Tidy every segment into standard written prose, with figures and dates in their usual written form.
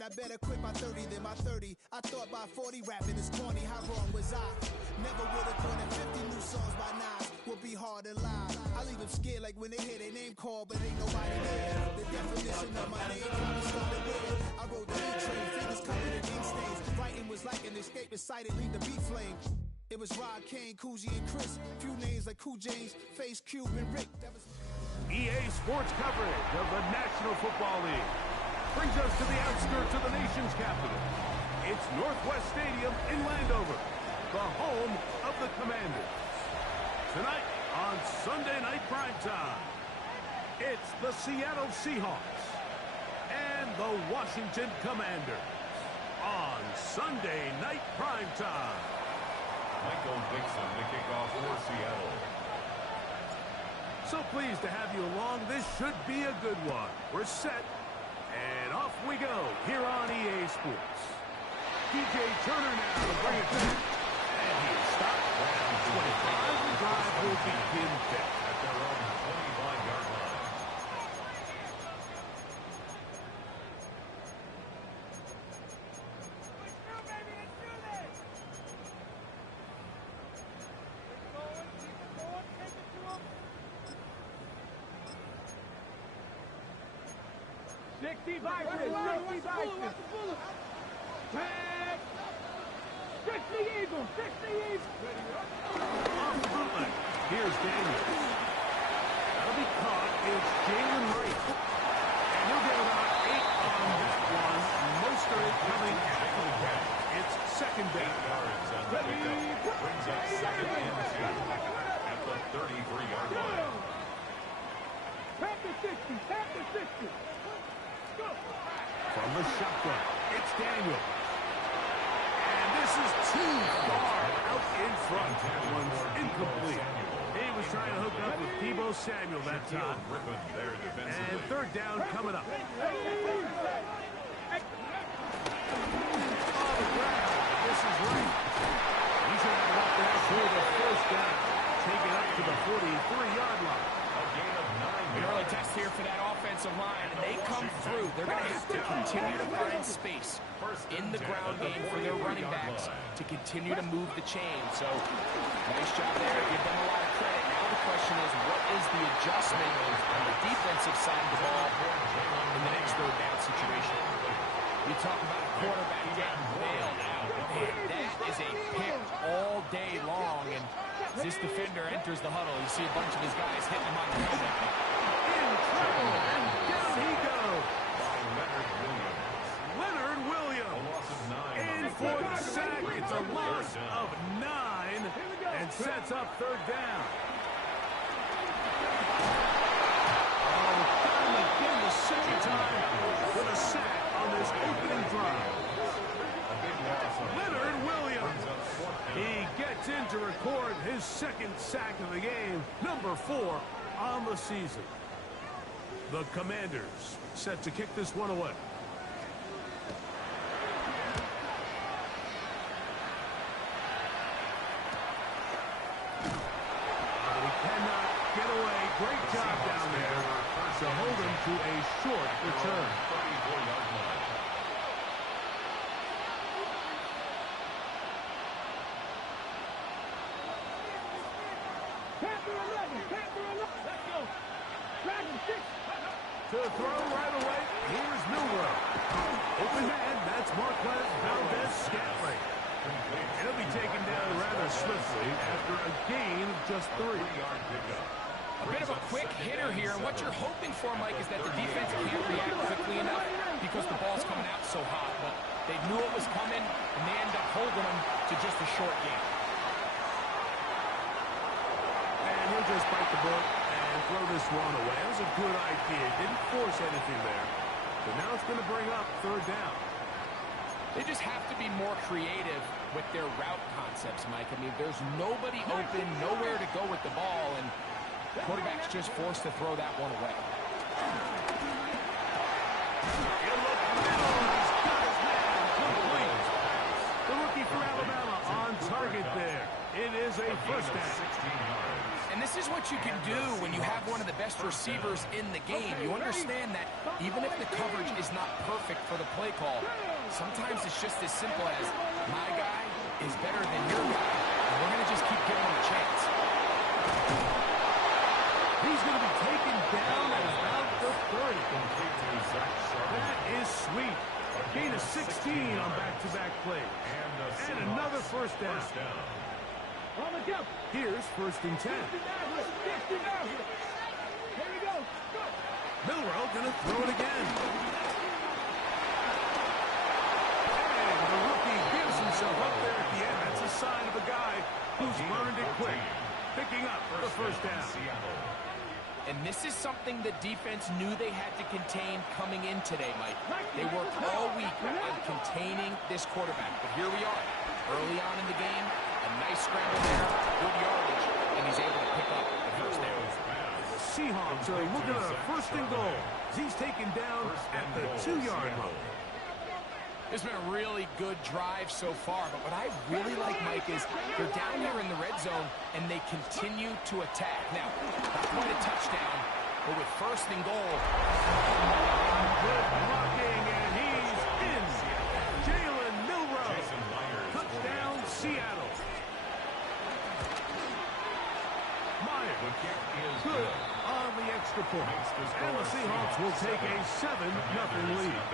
said I better quit by 30 than by 30. I thought by 40 rapping is corny, how wrong was I? Never would've thought that 50 new songs by Nas would be hard to lie. I leave them scared like when they hear their name called, but ain't nobody there. The definition of my name probably started weird. I wrote the E-Train, fingers covered in ink stains. Writing was like an escape excited, leave the beat flame. It was Rod, Kane, Coogee, and Chris. Few names like Cool James, Face, Cube, and Rick. EA Sports coverage of the National Football League brings us to the outskirts of the nation's capital. It's Northwest Stadium in Landover, the home of the Commanders. Tonight on Sunday Night Primetime, it's the Seattle Seahawks and the Washington Commanders on Sunday Night Primetime. Michael Dixon to kick off for Seattle. So pleased to have you along. This should be a good one. We're set, and off we go here on EA Sports. DJ Turner now to bring it back. And he's stopped. Round 25. The drive will begin back at their own 25-yard line. Here's Daniel. That'll be caught. It's Jalen Wright. And he'll get about 8 on this one. Most of it coming after the catch. It's second down. 8 yards on the pickup. Brings up second and 2 at the 33-yard line. From the shotgun, it's Daniel. And this is too far out in front. That one's incomplete. He was trying to hook up with Deebo Samuel that time. And third down coming up. Oh, the grab. This is right. He's going to walk that for the first down. Take it up to the 43-yard line. A gain of 9 An early test here for that offensive line, and they come through. They're going to have to continue to find space in the ground game for their running backs to continue to move the chain. So, nice job there. Give them a lot of credit. Now the question is, what is the adjustment on the defensive side of the ball in the next third down situation? You talk about a quarterback getting bailed out. Man, that is a pick all day long, and as this defender enters the huddle, you see a bunch of his guys hitting him on the helmet. In trouble, and down he goes. by Leonard Williams. Leonard Williams. A loss of 9. In for the sack. It's a loss of 9 and sets up third down. Oh, down again the second time with a sack on this opening drive. A big loss on Leonard Williams. brings up 4th down. He gets in to record his second sack of the game, number 4 on the season. The Commanders set to kick this one away. He cannot get away. Great job down there to hold him to a short return. 34-yard line. To throw right away, here's Milroe. Open man, that's Marquez Valdez-Scantling. He'll be taken down rather swiftly after a gain of just 3. 3-yard pickup. A bit of a quick hitter here, and what you're hoping for, Mike, is that the defense can't react quickly enough because the ball's coming out so hot. But they knew it was coming, and they end up holding them to just a short game. And he'll just bite the bullet and throw this one away. That was a good idea. Didn't force anything there. But now it's going to bring up third down. They just have to be more creative with their route concepts, Mike. I mean, there's nobody open, nowhere to go with the ball, and the quarterback's just forced to throw that one away. You look middle. He's got his man complete. The rookie from Alabama on target there. It is a first down. 16 yards. And this is what you can do when you have one of the best receivers in the game. You understand that even if the coverage is not perfect for the play call, sometimes it's just as simple as my guy is better than your guy, and we're going to just keep giving him a chance. He's going to be taken down at about the 30. That is sweet. Gain of 16 on back-to-back plays. And another first down. Here's 1st and 10. Milroe going to throw it again. And the rookie gives himself up there at the end. That's a sign of a guy who's learned it quick. Picking up the first down. And this is something the defense knew they had to contain coming in today, Mike. They worked all week on containing this quarterback. But here we are, early on in the game. A nice scramble there, good yardage, and he's able to pick up the first down. The Seahawks are looking at a 1st and goal. He's taken down at the 2-yard line. It's been a really good drive so far, but what I really like, Mike, is they're down here in the red zone, and they continue to attack. Now, not quite a touchdown, but with 1st and goal. Good blocking, and he's in. Jalen Milroe. Touchdown, Seattle. Myers. Good on the extra point. And the Seahawks will take a 7-0 lead.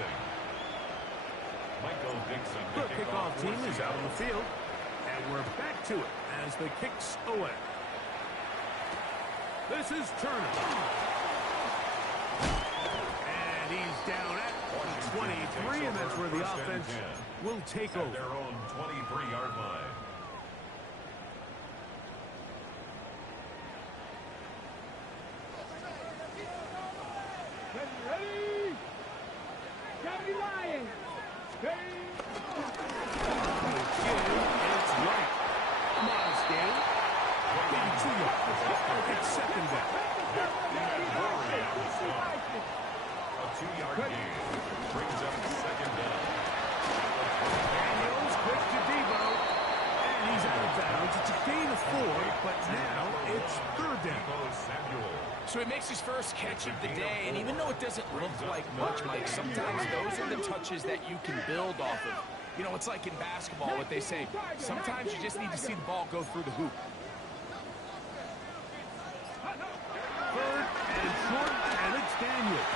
The kickoff team is out on the field, and we're back to it as the kicks away. This is Turner. And he's down at 23, and that's where the offense will take over. Their own 23-yard line. Ready? County Lions. It's right. Miles Gannon. Maybe 2 yards. It's 2nd down. A 2-yard gain brings up 2nd down. Daniels quick to Debo. And he's out of bounds. It's a gain of 4, but now it's 3rd down. Samuel. So he makes his first catch of the day, and even though it doesn't look like much, Mike, sometimes those are the touches that you can build off of. You know, it's like in basketball, what they say, sometimes you just need to see the ball go through the hoop. 3rd and short, and it's Daniel.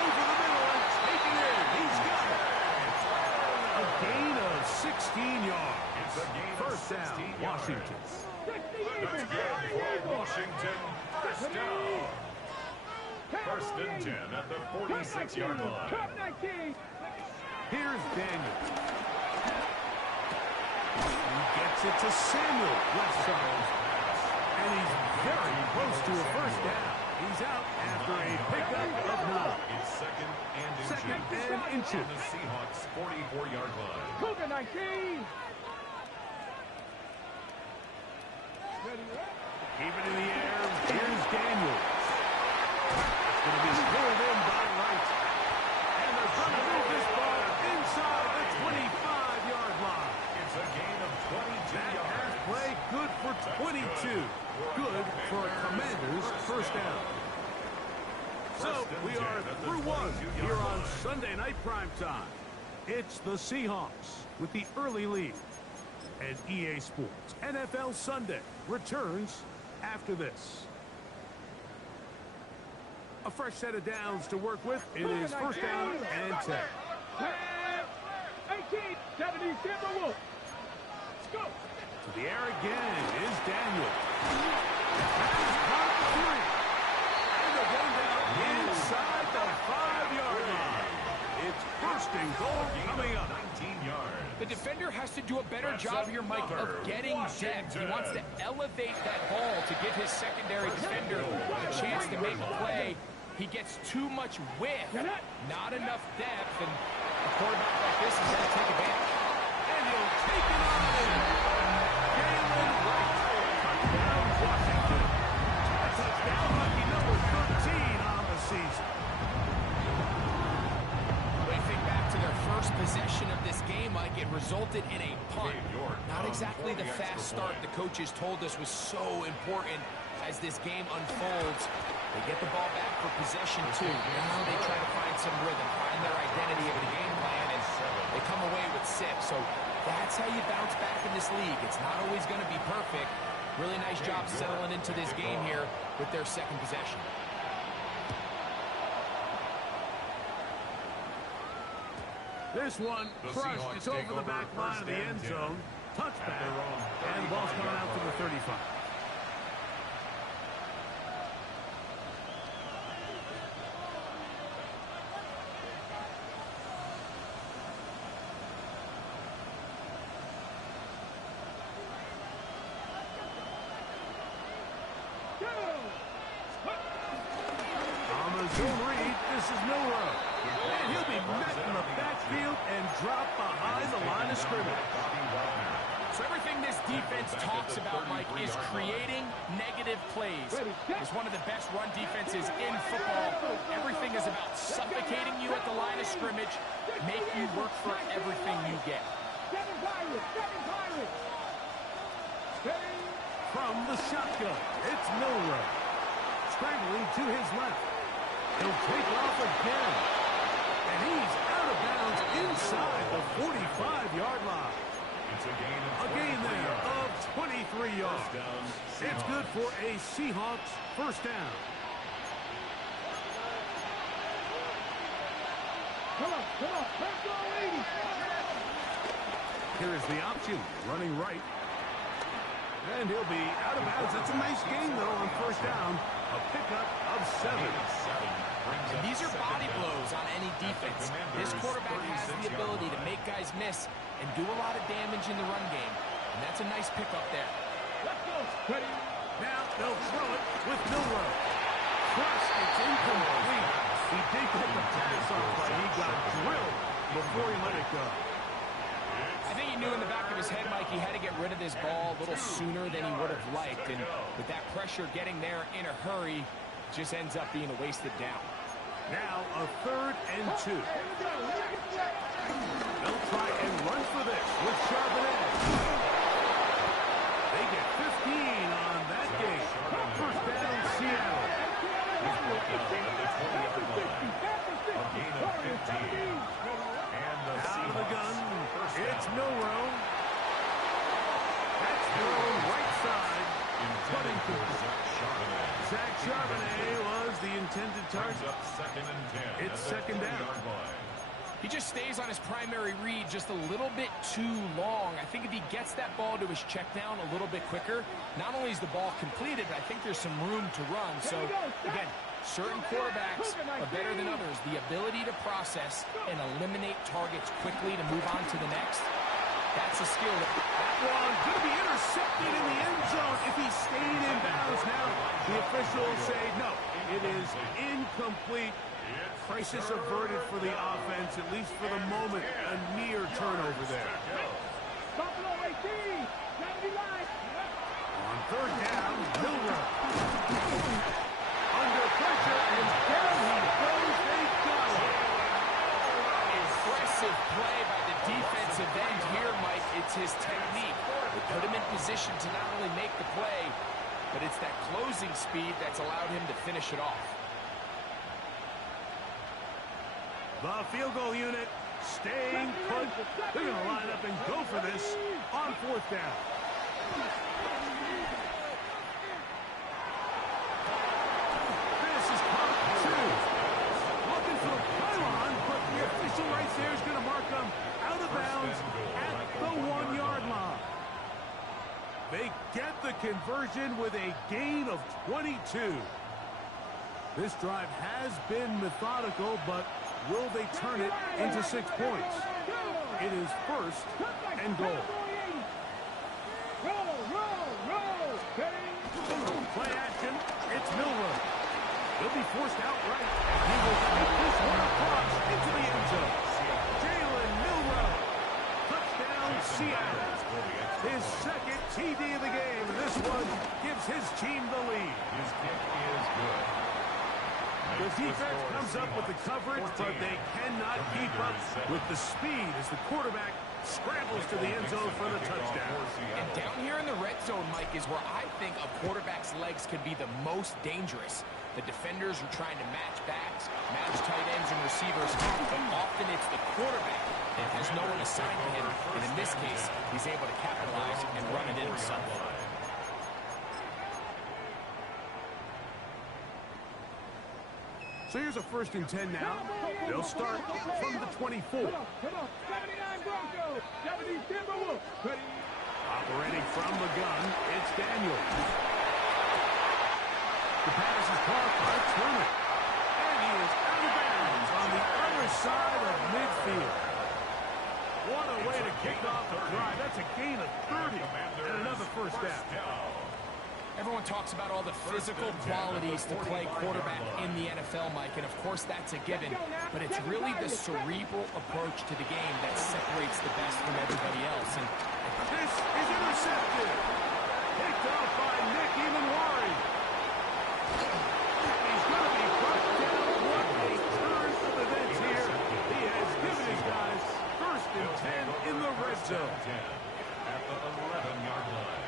Over the middle and taken in. He's got it. A gain of 16 yards. It's a gain of 1st down, 16 Washington. yards. That's good for Washington. 1st down. 1st and 10 at the 46-yard line. Here's Daniel. He gets it to Samuel. Left side. And he's very close to a 1st down. He's out after a pickup of 9. It's 2nd and inches. 2nd and inches. On the Seahawks' 44-yard line. Cougar 19. Keep it in the air. Here's Daniels. It's going to be pulled in by Wright. And they're going to move this ball inside the 25-yard line. It's a gain of 22 That yards. pass play good for 22. Good for a Commanders 1st down. So we are through 1 here on Sunday Night Primetime. It's the Seahawks with the early lead. And EA Sports NFL Sunday returns after this. A fresh set of downs to work with. It is 1st down and 10. 18, 70, Timberwolves. Let's go. To the air again is Daniel. That is part 3. And they're going down inside the 5-yard line. It's 1st and goal coming up. 19 yards. The defender has to do a better job here, Mike, of getting depth. He wants to elevate that ball to give his secondary defender a chance to make a play. He gets too much width, not enough depth, and a quarterback like this is going to take advantage. And he'll take it on in. Jalen Wright. Touchdown, Washington. A touchdown, lucky number 13 on the season. They think back to their first possession of this game, Mike. It resulted in a punt. Not exactly the fast start the coaches told us was so important as this game unfolds. They get the ball back for possession two. Now they try to find some rhythm, find their identity of the game plan, and they come away with 6. So that's how you bounce back in this league. It's not always going to be perfect. Really nice job settling into this game here with their second possession. This one crushed. It's over the back line of the end zone. Touchback. And the ball's coming out to the 35. On the zone read, this is Milroe. And he'll be met in the backfield and dropped behind the line of scrimmage. So everything this defense talks about, Mike, is creating negative plays. It's one of the best run defenses in football. Everything is about suffocating you at the line of scrimmage, make you work for everything you get. From the shotgun, it's Milroe. Scrambling to his left. He'll take off again. And he's out of bounds inside the 45-yard line. A gain there of 23 yards. It's good for a Seahawks first down. Come on, let's go, ladies. Here is the option, running right. And he'll be out of bounds. It's a nice gain, though, on first down. A pickup of 7. And these are body blows on any defense. This quarterback has the ability to make guys miss and do a lot of damage in the run game. And that's a nice pickup there. Let's go. Ready. Now they'll throw it with Milroe. Crushed, it's incomplete. He did get the pass off, but he got drilled before he let it go. I think he knew in the back of his head, Mike, he had to get rid of this ball a little sooner than he would have liked. And with that pressure getting there in a hurry, it just ends up being a wasted down. Now a 3rd and 2. They'll try and run for this with Charbonnet. They get 15 on that game. First down, Seattle. Out of the gun, it's Milroe. That's thrown right side. Cutting Zach Charbonnet was the intended target. It's 2nd down. He just stays on his primary read just a little bit too long. I think if he gets that ball to his check down a little bit quicker, not only is the ball completed, but I think there's some room to run. So, again, certain quarterbacks are better than others. The ability to process and eliminate targets quickly to move on to the next, that's a skill. That one going to be intercepted in the end zone if he stayed in bounds. Now the officials say no, it is incomplete. Crisis averted for the offense, at least for the moment. A near turnover there. Buffalo 18. 79. On 3rd down, Milroe. Under pressure, and down he goes. They got it. Impressive play by the defensive end here, Mike. It's his technique. They put him in position to not only make the play, but it's that closing speed that's allowed him to finish it off. The field goal unit staying put. They're going to line up and go for this on 4th down. This is caught 2. Looking for the pylon, but the official right there is going to mark them out of bounds at the 1-yard line. They get the conversion with a gain of 22. This drive has been methodical, but will they turn it into 6 points? It is 1st and goal. Roll. Play action. It's Milroe. He'll be forced outright, and he will take this one across into the end zone. Jalen Milroe. Touchdown, Seattle. His 2nd TD of the game. This one gives his team the lead. His kick is good. The defense comes up with the coverage, but they cannot keep up with the speed as the quarterback scrambles to the end zone for the touchdown. And down here in the red zone, Mike, is where I think a quarterback's legs can be the most dangerous. The defenders are trying to match backs, match tight ends and receivers, but often it's the quarterback that has no one assigned to him, and in this case, he's able to capitalize and run it in himself. So here's a 1st and 10 now. They'll start from the 24. Come on. 79 Broncos. 70 Timberwolves. Ready. Operating from the gun, it's Daniel. The pass is caught by Turner. And he is out of bounds on the other side of midfield. What a way to kick off the drive. That's a gain of 30 and another first down. Everyone talks about all the physical qualities to play quarterback in the NFL, Mike, and of course that's a given, but it's really the cerebral approach to the game that separates the best from everybody else. And this is intercepted. Picked off by Nick Emanwari. He's going to be brought down. What a turn of events here. He has given his guys 1st and 10 in the red zone. At the 11-yard line.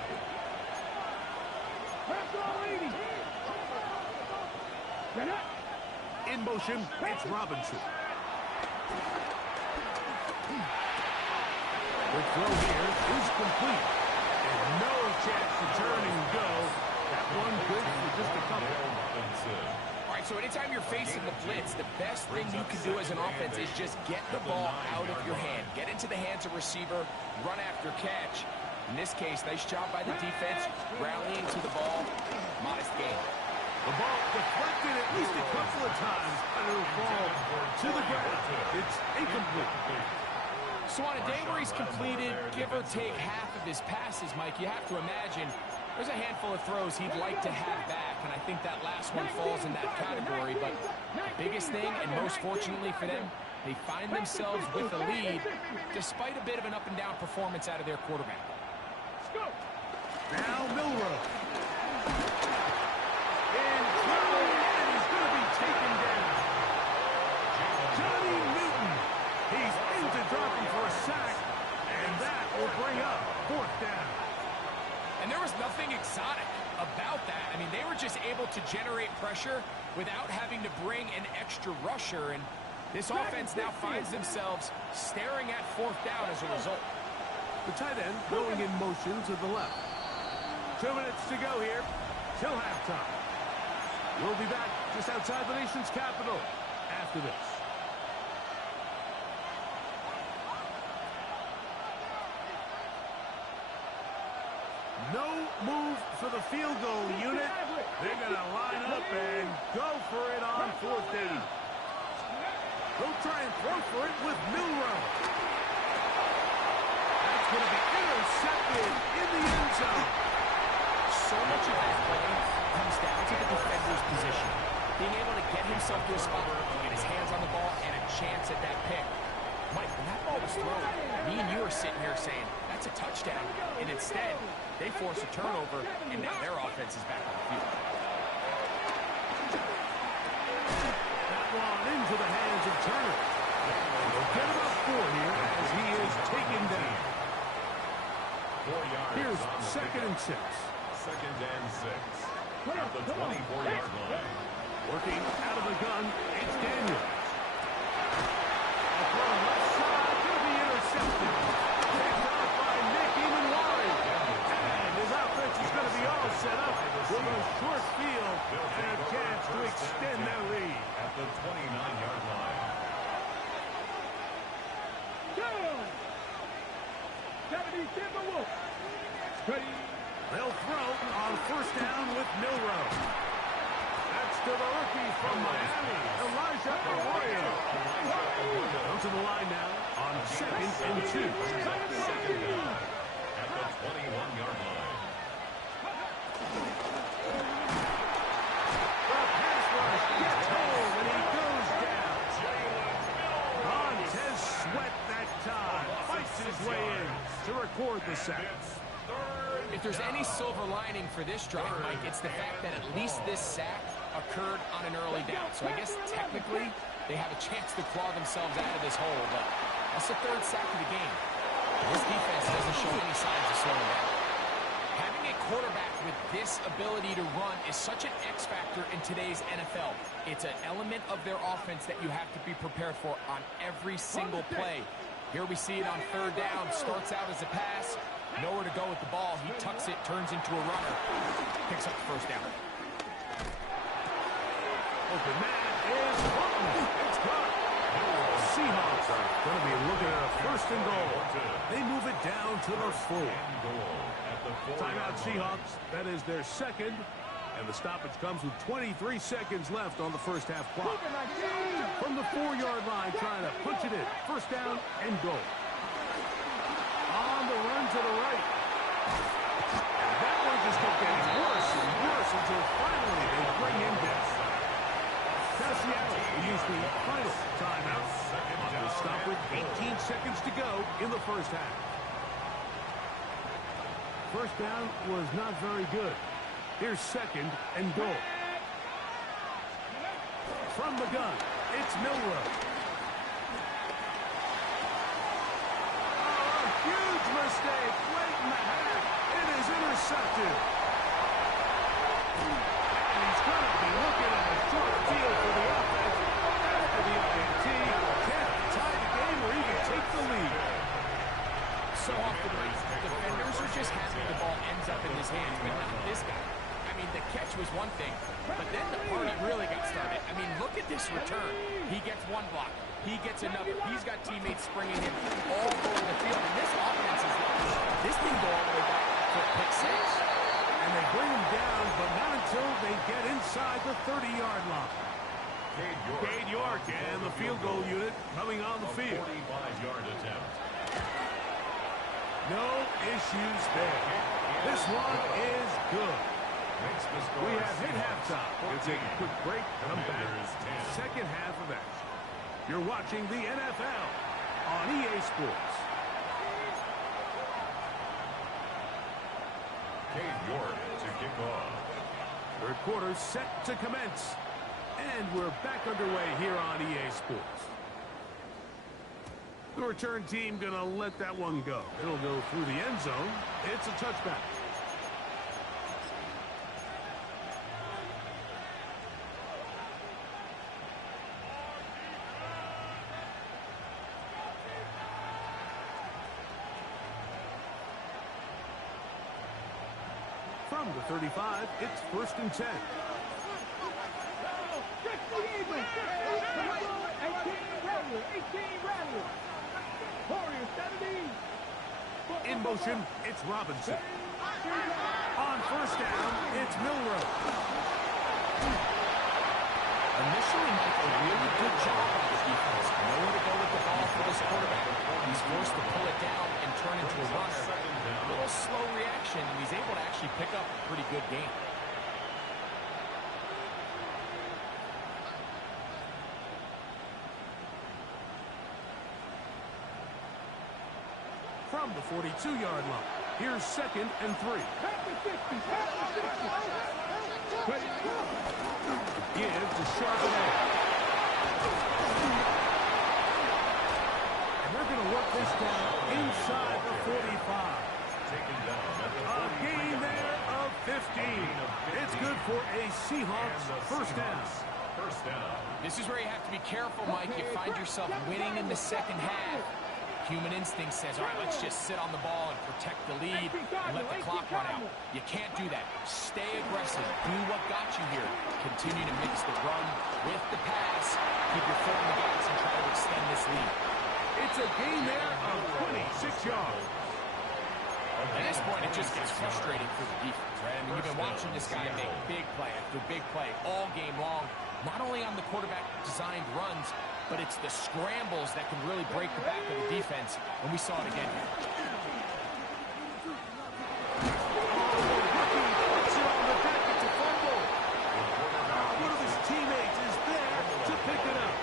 In motion, it's Robinson. The throw here is complete. And no chance to turn and go. That one good for just a couple. all right, so anytime you're facing the blitz, the best thing you can do as an offense is just get the ball out of your hand. Get into the hands of receiver, run after catch. In this case, nice job by the defense, rallying to the ball. Modest gain. The ball deflected at least a couple of times, and it'll fall to the ground. It's incomplete. So on a day where he's completed, give or take half of his passes, Mike, you have to imagine there's a handful of throws he'd like to have back, and I think that last one falls in that category. But the biggest thing, and most fortunately for them, they find themselves with a lead despite a bit of an up-and-down performance out of their quarterback. Now Milroe. In trouble, and he's going to be taken down. Johnny Newton. He's into dropping for a sack, and that will bring up 4th down. And there was nothing exotic about that. I mean, they were just able to generate pressure without having to bring an extra rusher, and this offense now finds themselves staring at 4th down as a result. The tight end going in motion to the left. 2 minutes to go here till halftime. We'll be back just outside the nation's capital after this. No move for the field goal unit. They're going to line up and go for it on 4th down. They'll try and throw for it with Milroe. That's going to be intercepted in the end zone. So much of that play comes down to the defender's position. Being able to get himself to a spot, get his hands on the ball, and a chance at that pick. Mike, when that ball was thrown, me and you are sitting here saying, that's a touchdown. And instead, they force a turnover, and now their offense is back on the field. That one into the hands of Turner. They'll get about 4 here as he is taken down. 4 yards. Here's 2nd and 6. 2nd and 6. At the 24-yard line. Working out of the gun, it's Daniel. A throw left side, going to be intercepted. Picked off by Nick Emanwari. And his offense is going to be all set up with a short field and a chance to extend their lead. At the 29-yard line. They'll throw on 1st down with Milroe. That's to the rookie from Miami, Elijah Arroyo. Down to the line now on 2nd and 2. 2nd down. At the 21-yard line. The pass rush gets home and he goes down. Montez Sweat that time fights his way in to record the sack. If there's any silver lining for this drive, Mike, it's the fact that at least this sack occurred on an early down. So I guess technically they have a chance to claw themselves out of this hole, but that's the third sack of the game. This defense doesn't show any signs of slowing down. Having a quarterback with this ability to run is such an X factor in today's NFL. It's an element of their offense that you have to be prepared for on every single play. Here we see it on third down. Starts out as a pass. Nowhere to go with the ball. He tucks it, turns into a runner. Picks up the first down. Open man is Fulton. It's caught. Seahawks are going to be looking at a first and goal. They move it down to the 4. Timeout Seahawks. That is their second. And the stoppage comes with 23 seconds left on the first half clock. From the 4-yard line, trying to punch it in. First down and goal. On the run to the right. And that one just kept getting worse and worse until finally they bring him down. Now Seattle will use the final timeout. We'll stop with 18 seconds to go in the first half. First down was not very good. Here's second and goal. From the gun, it's Milroe. Oh, a huge mistake late in the half. It is intercepted. And he's going to be looking at a short field for the offense. After the INT, can't tie the game or even take the lead. So often, defenders are just happy the ball ends up in his hands, but not this guy. I mean, the catch was one thing, but then the party really got started. I mean, look at this return. He gets one block. He gets another. He's got teammates springing him all over the field, and this offense is lucky. This thing go all the way back for pick 6. And they bring him down, but not until they get inside the 30-yard line. Cade York and the field goal unit coming on the field. 45-yard attempt. No issues there. This one is good. We have hit halftime. We'll take a quick break. Come back. Second half of action. You're watching the NFL on EA Sports. Cade York to kick off. Third quarter set to commence. And we're back underway here on EA Sports. The return team going to let that one go. It'll go through the end zone. It's a touchback. From the 35, it's first and 10. In motion, it's Robinson. On first down, it's Milroe. Initially, Mike, a really good job by the defense. Nowhere to go with the ball for this quarterback. He's forced to pull it down and turn into a runner. A little slow reaction, and he's able to actually pick up a pretty good game. From the 42-yard line, here's second and 3. Gives to Charbonnet. And they're going to work this down inside the 45. A gain there of 15. It's good for a Seahawks first down. This is where you have to be careful, Mike. You find yourself winning in the second half. Human instinct says, all right, let's just sit on the ball and protect the lead and let the clock run out. You can't do that. Stay aggressive. Do what got you here. Continue to mix the run with the pass. Keep your foot on the gas and try to extend this lead. It's a gain there of 26 yards. At this point, it just gets frustrating for the defense, right? I mean, you've been watching this guy make big play after big play all game long, not only on the quarterback-designed runs, but it's the scrambles that can really break the back of the defense, and we saw it again here. One of his teammates is there to pick it up.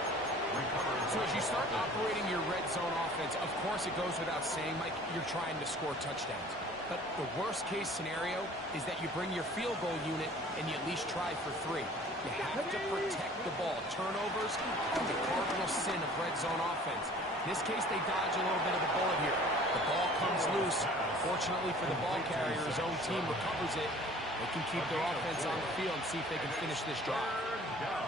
So as you start operating your red zone offense, of course it goes without saying, Mike, you're trying to score touchdowns. But the worst case scenario is that you bring your field goal unit and you at least try for 3. You have to protect the ball. Turnovers are the cardinal sin of red zone offense. In this case, they dodge a little bit of a bullet here. The ball comes loose. Fortunately for the ball carrier, his own team recovers it. They can keep their offense on the field and see if they can finish this drive.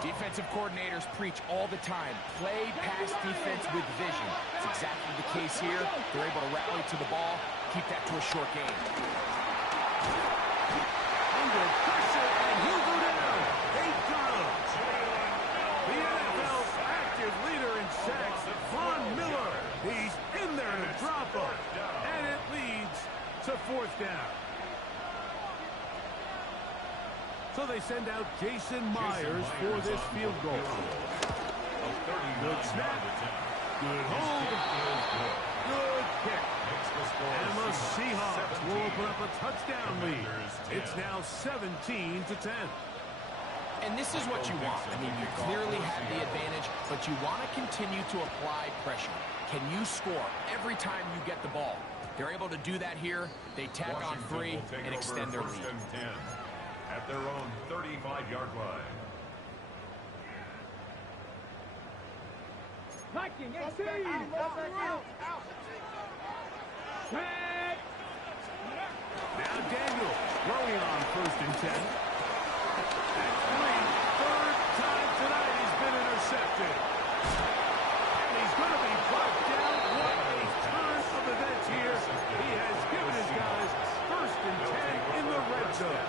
Defensive coordinators preach all the time, play pass defense with vision. It's exactly the case here. They're able to rally to the ball, keep that to a short game. Under pressure, and he'll go down. They got him. The NFL's active leader in sacks, Von Miller. He's in there to drop him. And it leads to fourth down. So they send out Jason Myers for this field goal. Good snap. Good hold. Good kick. And the Seahawks will open up a touchdown lead. It's now 17-10. And this is what you want. I mean, you clearly have the advantage, but you want to continue to apply pressure. Can you score every time you get the ball? They're able to do that here. They tack on 3 and extend their lead. At their own 35-yard line. Viking, exceed! Now Daniel throwing on 1st and 10. That's 3. Third time tonight he's been intercepted. And he's going to be brought down. What a turn of events here. He has given his guys 1st and 10 in the red zone.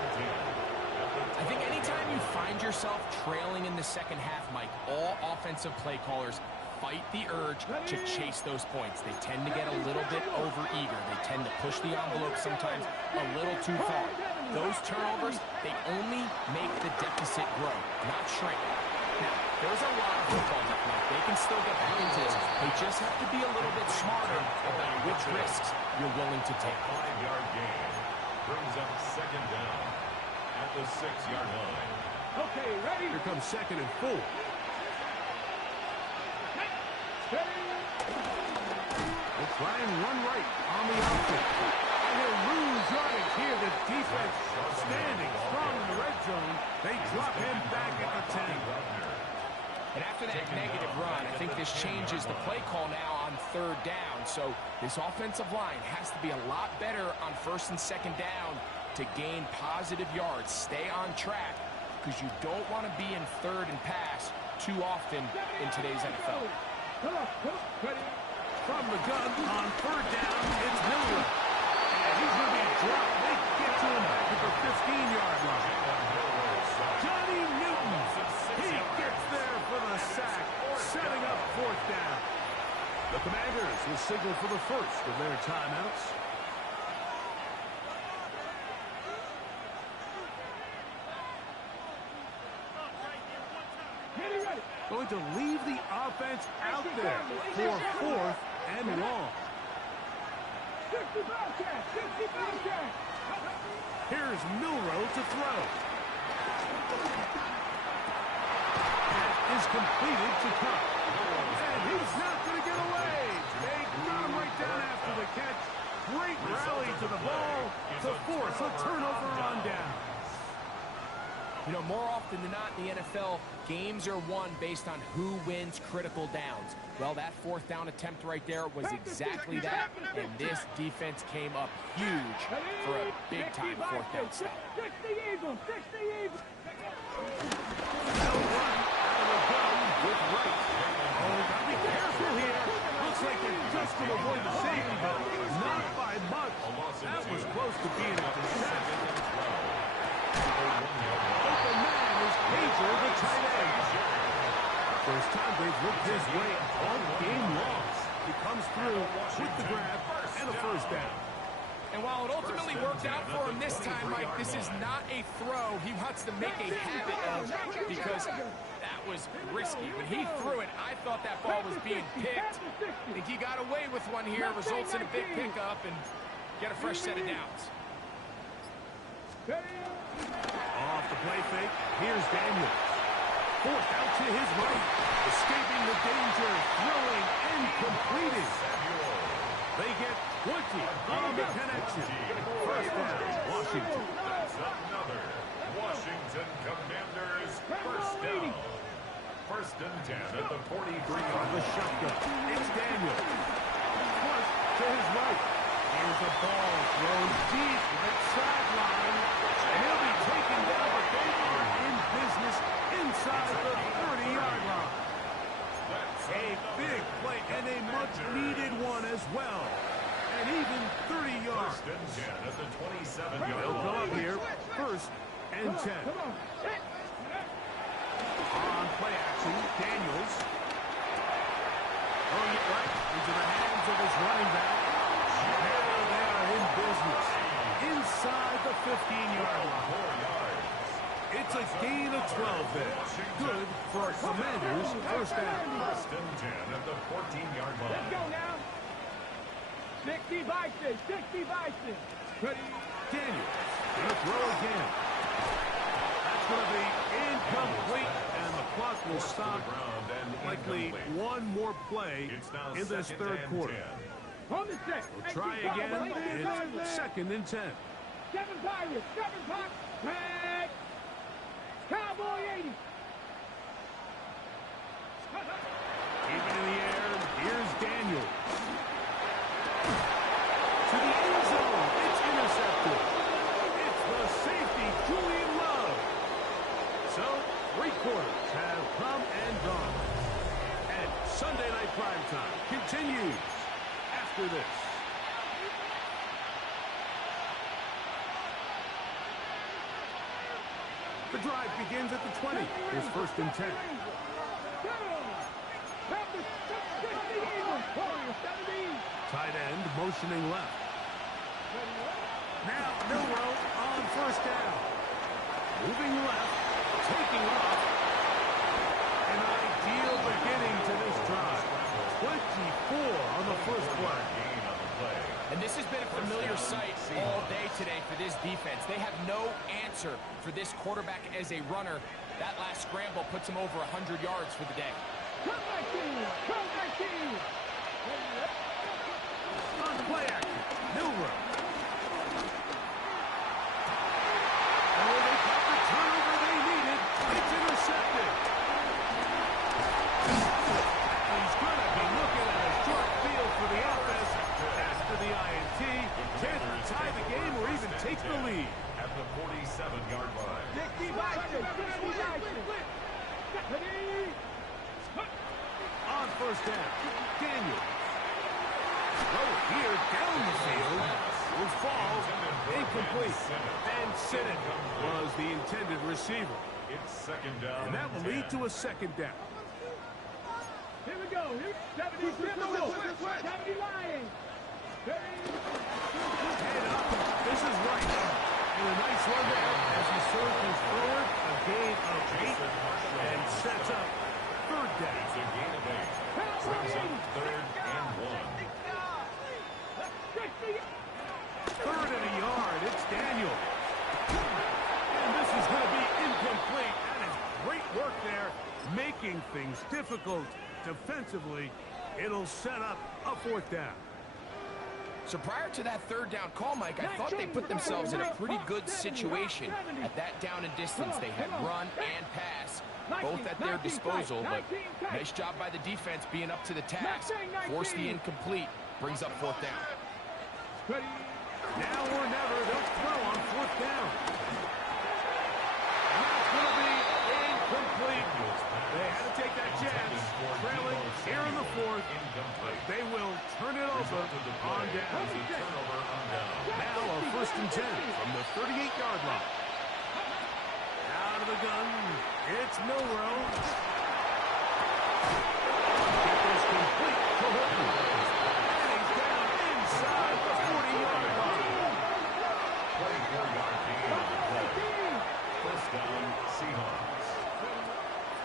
I think anytime you find yourself trailing in the second half, Mike, all offensive play callers fight the urge to chase those points. They tend to get a little bit overeager. They tend to push the envelope sometimes a little too far. Those turnovers, they only make the deficit grow, not shrink. Now, there's a lot of football left, Mike. They can still get back into this. They just have to be a little bit smarter about which risks you're willing to take. 5-yard gain brings up 2nd down at the 6-yard line. Okay, ready? Here comes 2nd and 4. They'll try and run right on the option. And he'll lose yardage here. The defense standing strong in the red zone. They drop him back at the 10. And after that negative run, I think this changes the play call now on 3rd down. So this offensive line has to be a lot better on 1st and 2nd down to gain positive yards. Stay on track because you don't want to be in 3rd and pass too often in today's NFL. From the gun on 3rd down, it's Miller. And he's going to be dropped. They get to him back at the 15-yard line. Johnny Newton, he gets there for the sack, setting up 4th down. The Commanders will signal for the first of their timeouts. Going to leave the offense out there for 4th and long. Here's Milroe to throw. That is completed to Kupp. And he's not going to get away. They got him right down after the catch. Great rally to the ball to force a turnover on down. You know, more often than not in the NFL, games are won based on who wins critical downs. Well, that 4th down attempt right there was exactly that, and this defense came up huge for a big-time 4th down stop. Fix the Eagles! Fix the Eagles! They'll run out of the gun with Wright. Oh, gotta be careful here. Looks like they're just going to avoid the safety, but not by much. That was close to being a interception. Open man is Pager, the tight end. First time they've worked his way all game long. He comes through with the grab and a 1st down. And while it ultimately worked out for him this time, Mike, this is not a throw he wants to make a habit of because that was risky. When he threw it, I thought that ball was being picked. I think he got away with one here, results in a big pickup and get a fresh set of downs. Off the play fake, here's Daniel. 4th out to his right. Escaping the danger, throwing and completing. They get 20 on the connection. 1st down, Washington. That's another Washington Commanders, first down. First and 10 at the 43-yard The shotgun. It's Daniel. Flush to his right. Here's the ball. Throws deep. Right sideline. He'll be taken down, but they are in business inside the 30-yard line. A big play and a much-needed one as well. And even 30 yards. First and 10 at the 27-yard line. They'll go up here. First and 10. On play action, Daniels. Throwing it right into the hands of his running back. There they are in business. Inside the 15-yard line. It's a gain of 12 there. Good for Commanders' first down. First and 10 at the 14-yard line. Let's go now. 60 Bison, 60 Bison. Ready? Daniels going to throw again. That's going to be incomplete, and the clock will stop. Likely one more play in this third quarter. On the set. We'll try again. It's second and 10. 7 Pirates, 7 Pop. Red. Cowboy 80. Keep it in the air. Here's Daniel. To the end zone. It's intercepted. It's the safety, Julian Love. So, 3 quarters have come and gone. And Sunday Night Primetime continues after this. The drive begins at the 20. Here's first and 10. Tight end motioning left. Now Milroe on first down. Moving left, taking off. An ideal beginning to this drive. 24 on the first play. And this has been a familiar sight all day today for this defense. They have no answer for this quarterback as a runner. That last scramble puts him over 100 yards for the day. Come back team! Come back team! On play action, Milroe. Oh, they got the turnover they needed. It's intercepted. He's going to be looking at a short field for the offense after the INT. Chance to tie the game or even take the lead. At the 47-yard line. 60 Bison! 60 Bison! On first down, Daniel. Throw here down the field. Will fall. Incomplete. And Sinnott was the intended receiver. It's second down. And that will lead to a second down. Here we go. 70 Seminoles. 70 Lions. Head up. This is right. And a nice run there as he surges forward. A gain of 8 and sets up third down. It's a gain of 8. Brings up third and 1. Third and a yard. It's Daniel. And this is going to be incomplete. That is great work there, making things difficult defensively. It'll set up a fourth down. So prior to that third down call, Mike, I thought they put themselves in a pretty good situation at that down and distance. They had run and pass, both at their disposal, but nice job by the defense being up to the task. Force the incomplete, brings up fourth down. Now or never, they'll throw on fourth down. And that's going to be incomplete. They had to take that chance, trailing here in the fourth. They will turn it over on down. Now a first and 10 from the 38-yard line. Out of the gun, it's Milroe. Get this complete to Horton. And he's down inside the 40-yard line. 24-yard gain on the play. First down, Seahawks.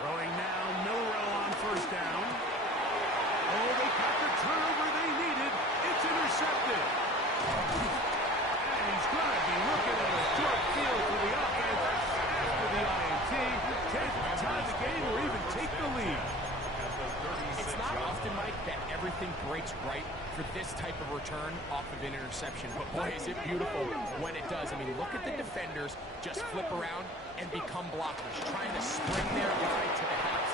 Throwing now, Milroe on first down. Oh, they got the turnover they needed. It's intercepted. And he's going to be looking at a short field for the offense after the INT. Chance to tie the game or even take the lead. At the right for this type of return off of an interception. But boy, is it beautiful when it does. I mean, look at the defenders just flip around and become blockers, trying to spring their guy to the house.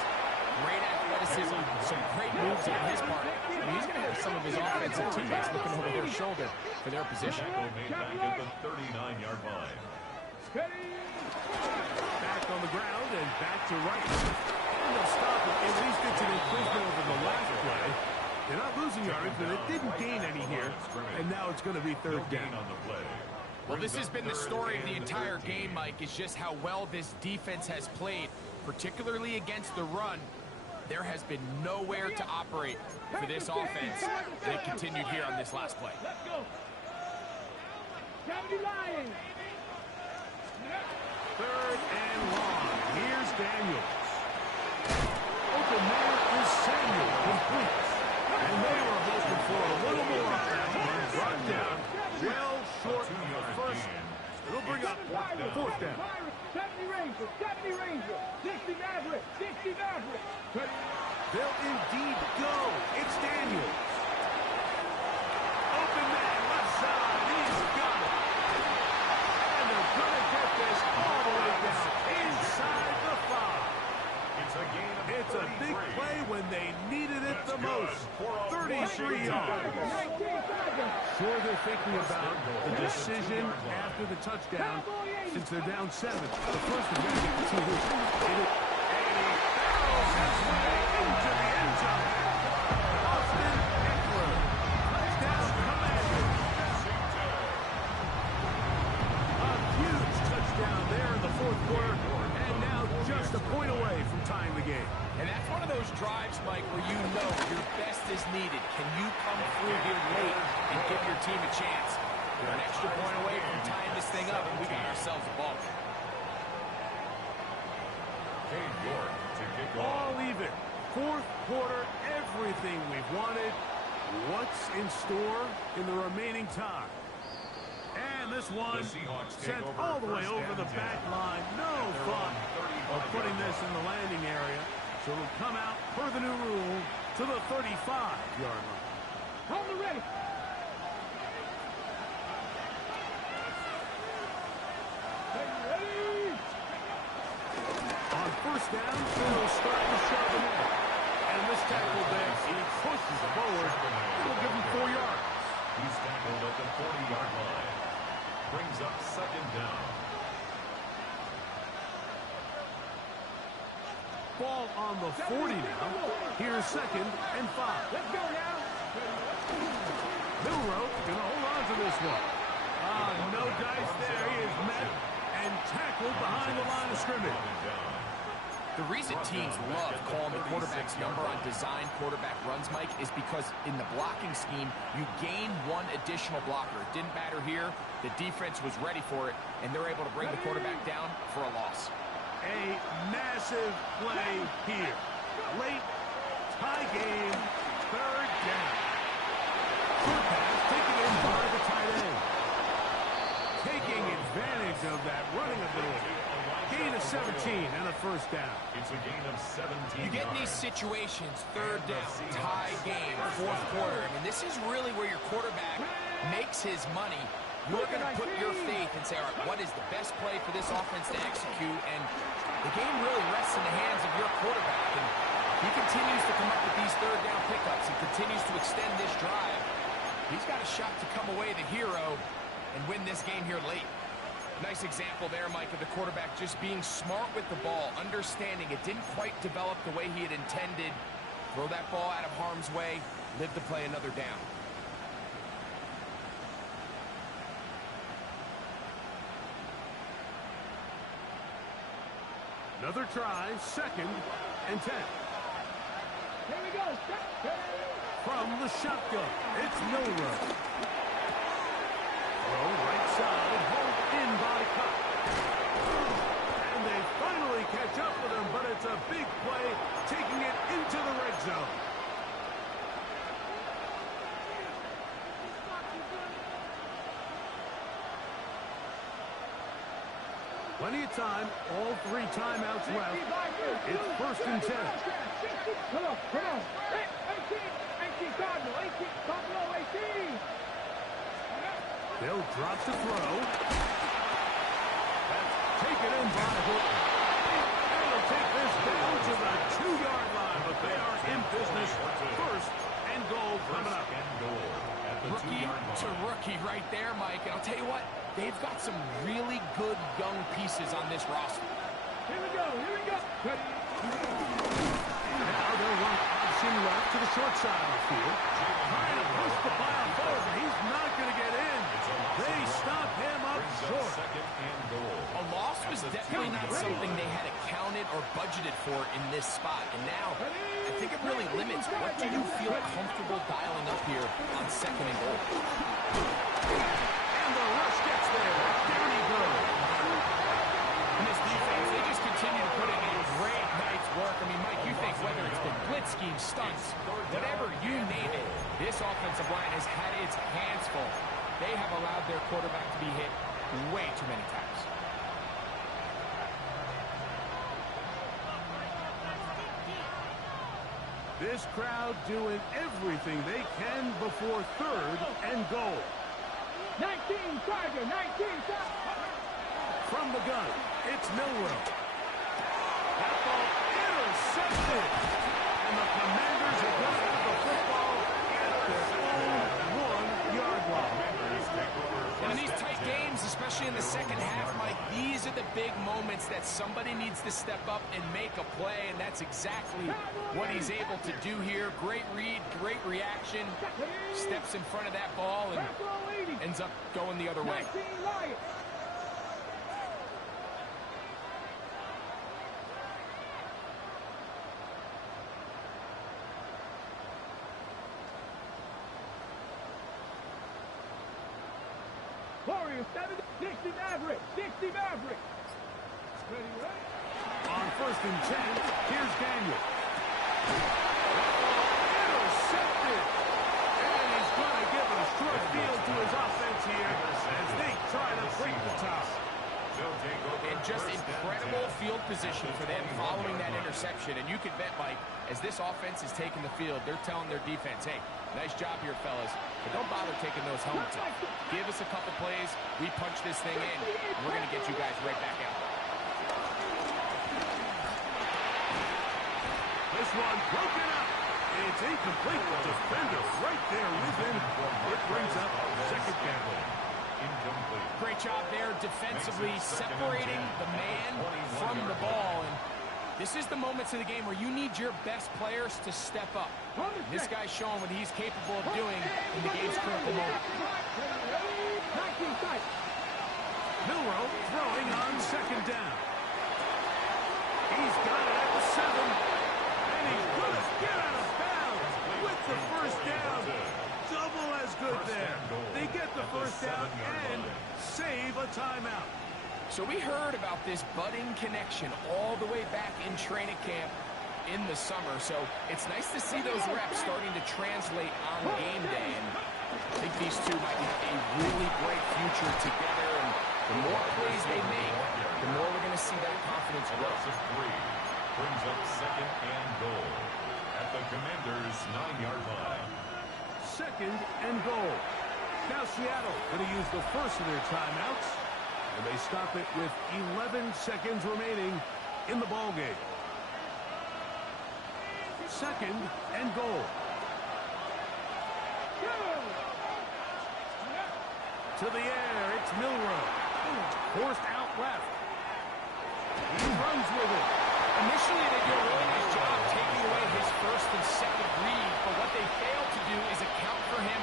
Great athleticism, some great moves on his part. I mean, he's going to have some of his offensive teammates looking over their shoulder for their position. Made back at the 39-yard line. Back on the ground and back to right. And they'll stop it. At least it's an improvement over the last play. They're not losing yards, but it didn't gain any here. And now it's going to be third down. On the play. Well, this has been the story of the entire game, Mike, is just how well this defense has played, particularly against the run. There has been nowhere to operate for this offense, and it continued here on this last play. Let's go. 70 Lions. Third and long. Here's Daniels. Open man is Samuel. Complete. And they were hoping for a little more of that. Brought down. Well short of the first. It'll bring up fourth down. 70 Ranger. 70 Ranger. 60 Maverick. 60 Maverick. They'll indeed go. It's Daniels. Open man, left side. He's got it. And they're going to get this all the way down inside the 5. It's a big play when they needed it the most. 33 yards. Sure, they're thinking about the decision after the touchdown since they're down 7. The first of them to his his way into the end zone. Austin Eckler. Touchdown Commanders. A huge touchdown there in the fourth quarter. And now just a point away from tying the game. And that's one of those drives, Mike, where you know your best is needed. Can you come through here late and give your team a chance? We're an extra point away from tying this thing up, and we got ourselves a ball. Cade York to kick off. All even. Fourth quarter, everything we've wanted. What's in store in the remaining time? And this one sent all the way over the back line. No thought of putting this in the landing area. So it'll come out per the new rule to the 35-yard line. Hold it ready. On first down, they'll start to shove in. And this tackle there, he pushes forward. It'll give him 4 yards. He's tackled at the 40-yard line. Brings up second down. Ball on the 40 now. Here's second and 5. Let's go now. Milroe gonna hold on to this one. No dice there. He is met and tackled behind the line of scrimmage. The reason teams love calling the quarterback's number on design quarterback runs, Mike, is because in the blocking scheme, you gain one additional blocker. It didn't matter here. The defense was ready for it, and they're able to bring the quarterback down for a loss. A massive play here. Late tie game, third down. Short pass taken in by the tight end. Taking advantage of that running ability. Gain of 17 and a first down. It's a gain of 17. You get in these situations, third down, tie game, fourth quarter. I mean, this is really where your quarterback makes his money. You're going to put your faith and say, all right, what is the best play for this offense to execute? And the game really rests in the hands of your quarterback. And he continues to come up with these third down pickups and continues to extend this drive. He's got a shot to come away the hero and win this game here late. Nice example there, Mike, of the quarterback just being smart with the ball, understanding it didn't quite develop the way he had intended. Throw that ball out of harm's way, live to play another down. Another try, second and 10. Here we go. From the shotgun, it's Milroe. Throw right side, hold in by Cup. And they finally catch up with him, but it's a big play, taking it into the red zone. Plenty of time, all 3 timeouts left. It's first and 10. Come on, come on. 18, 18. 18 Cardinal, 18, Buffalo 18. They'll drop to throw. That's taken in by Horton. And they'll take this down to the 2-yard line, but they are in business. First and goal coming up. Rookie to rookie right there, Mike. And I'll tell you what, they've got some really good young pieces on this roster. Here we go, here we go. Now they'll run option left to the short side of the field. Trying to push the ball forward, but he's not going to get in. They stop him up short. A loss was definitely not something they had accounted or budgeted for in this spot. And now, I think it really limits what do you feel comfortable dialing up here on second and goal. And the rush gets there. Down he goes. And this defense, they just continue to put in a great night's work. I mean, Mike, you think whether it's been blitz scheme, stunts, whatever you name it, this offensive line has had its hands full. They have allowed their quarterback to be hit way too many times. This crowd doing everything they can before third and goal. 19 Tiger, 19 Tiger. From the gun, it's Milroe. That ball intercepted. And the Commanders are going to have the football at their own 1-yard line. And in these tight games, especially in the second half, Mike, these are the big moments that somebody needs to step up and make a play, and that's exactly what he's able to do here. Great read, great reaction, steps in front of that ball and ends up going the other way. 19 Lions. Warriors 7, 60 Maverick, 60 Maverick. Ready, right? On first and 10, here's Daniel. Intercepted. And he's going to give a short field to his offense here as they try to break the top. And just incredible field position for them following that interception. And you can bet, Mike, as this offense is taking the field, they're telling their defense, hey, nice job here, fellas, but don't bother taking those helmets off. Give us a couple plays, we punch this thing in, and we're going to get you guys right back out. This one broken up. It's incomplete. The defender right there with him. It brings up second down. Great job there defensively, separating the man from the ball. And this is the moments of the game where you need your best players to step up. This guy's showing what he's capable of doing in the game's critical moment. Milroe throwing on second down. He's got it at the 7. And he's going to get out of bounds with the first down. Double as good there. They get the first down and save a timeout. So we heard about this budding connection all the way back in training camp in the summer. So it's nice to see those reps starting to translate on game day. And I think these two might have a really bright future together. And the more plays they make, the more we're going to see that confidence grow. Brings up second and goal at the Commanders' 9-yard line. Second and goal. Now Seattle going to use the first of their timeouts. And they stop it with 11 seconds remaining in the ball game. Second and goal. To the air, it's Milroe. Forced out left. He runs with it. Initially, they do a really nice job taking away his first and second read, but what they fail to do is account for him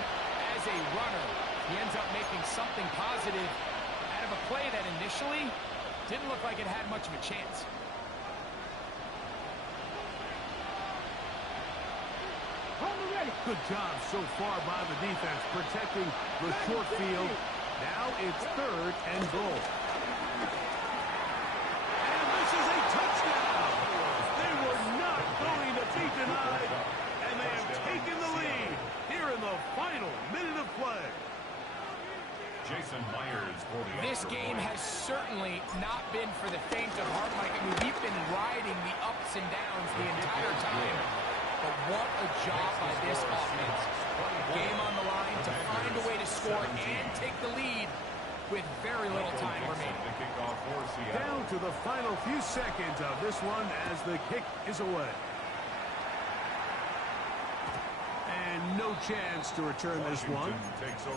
as a runner. He ends up making something positive out of a play that initially didn't look like it had much of a chance. Good job so far by the defense protecting the short field. Now it's third and goal. And this is a touchdown. They were not going to be denied, and they have taken the lead here in the final minute of play. Jason Myers for the This game has certainly not been for the faint of heart, Mike. I mean, we've been riding the ups and downs the entire time. but what a job by this offense. Game on the line to find a way to score and take the lead with very little time remaining. Down to the final few seconds of this one as the kick is away. And no chance to return this one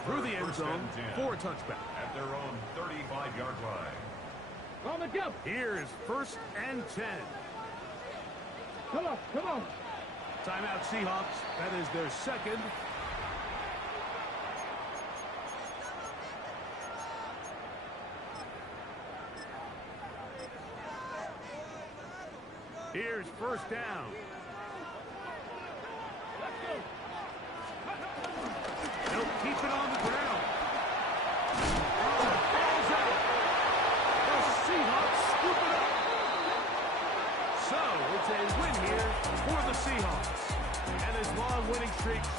through the end zone for a touchback. At their own 35-yard line. On the jump. Here's 1st and 10. Come on, come on. Timeout Seahawks. That is their second. Here's 1st down. They'll keep it on the ground. Falls out. The Seahawks scoop it up. So it's a win here for the Seahawks. And his long winning streak